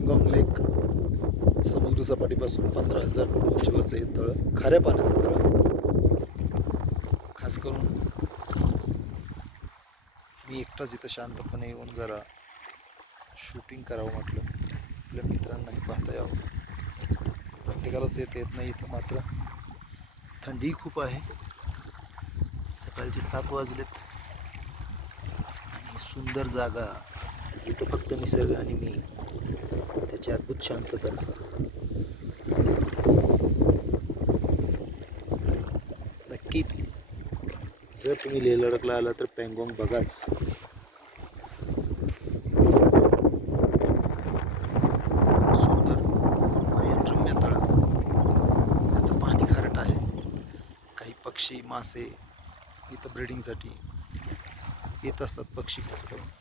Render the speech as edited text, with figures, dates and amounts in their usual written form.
पँगॉंग लेक समुद्र सपाटीपासून 15,000 फूट उंचीवरचं हे तळ, खाऱ्या पाण्याचं तळ. खास करून मी एकटाच इथं शांतपणे येऊन जरा शूटिंग करावं म्हटलं. आपल्या मित्रांनाही पाहता यावं. प्रत्येकालाच येत नाही इथं. मात्र थंडी खूप आहे. सकाळचे 7 वाजलेत आणि सुंदर जागा जिथं फक्त निसर्ग आणि मी, त्याची अद्भुत शांतता. नक्की जर तुम्ही लेह लडाखला आला तर पँगॉंग बघाच. सुंदर नयनरम्य तळ, त्याचं पाणी खारट आहे. काही पक्षी मासे इथं ब्रीडिंगसाठी येत असतात, पक्षी खास करून.